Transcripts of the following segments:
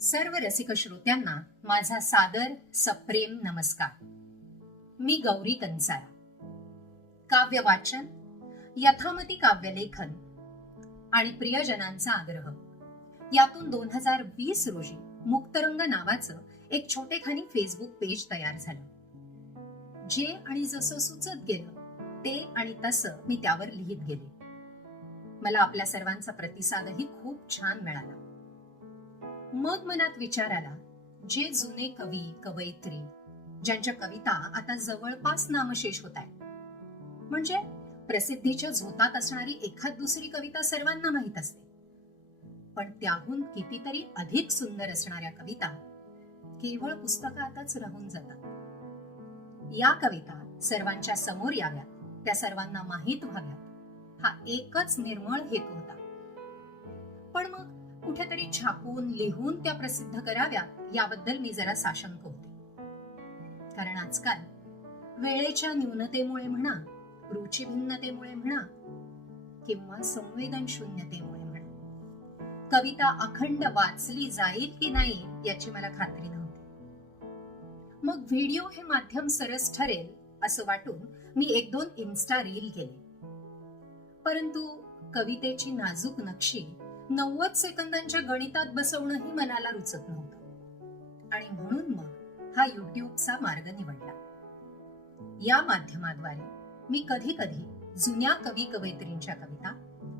सर्व रसिक श्रोत्यांना माझा सादर सप्रेम नमस्कार. मी गौरी कंसारा काव्य वाचन यथामती काव्यलेखन आणि प्रियजनांचा आग्रह. यातून दोन हजार वीस रोजी मुक्तरंग नावाचं एक छोटेखानी फेसबुक पेज तयार झालं. जे आणि जसं सुचत गेलं ते आणि तसं मी त्यावर लिहित गेले. मला आपल्या सर्वांचा प्रतिसादही खूप छान मिळाला. मग मनात विचार आला जे जुने कवी कवयित्री ज्यांच्या कविता आता जवळपास नामशेष होत आहेत म्हणजे प्रसिद्धीच्या झोतात असणारी एखाद दुसरी कविता सर्वांना माहीत असते. पण त्याहून कितीतरी अधिक सुंदर असणाऱ्या कविता केवळ पुस्तकातच राहून जातात. या कविता सर्वांच्या समोर याव्यात त्या सर्वांना माहीत व्हाव्यात. हा एकच निर्मळ हेतू होता. पण मग कुठेतरी छापून लिहून त्या प्रसिद्ध कराव्या याबद्दल मी जरा साशंक होते. कारण आजकाल वेळेच्या न्यूनतेमुळे म्हणा रुची भिन्नतेमुळे म्हणा किंवा संवेदन शून्यतेमुळे म्हणा कविता अखंड वाचली जाईल की नाही याची मला खात्री नव्हती. मग व्हिडिओ हे माध्यम सरस ठरेल असं वाटून मी एक दोन इन्स्टा रील केले. परंतु कवितेची नाजूक नक्षी नव्वद सेकंदांच्या गणितात बसवणंही मनाला रुचत नव्हतं. आणि म्हणून मग हा युट्यूबचा मार्ग निवडला. या माध्यमाद्वारे मी कधी कधी जुन्या कवी कवयित्रींच्या कविता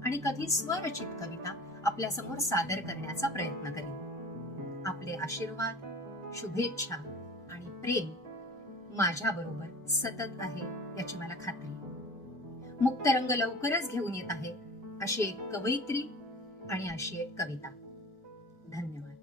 आणि कधी स्वरचित कविता आपल्यासमोर सादर करण्याचा प्रयत्न करेन. आपले आशीर्वाद शुभेच्छा आणि प्रेम माझ्याबरोबर सतत आहे याची मला खात्री. मुक्तरंग लवकरच घेऊन येत आहे अशी एक कवयित्री आणि अशी एक कविता. धन्यवाद.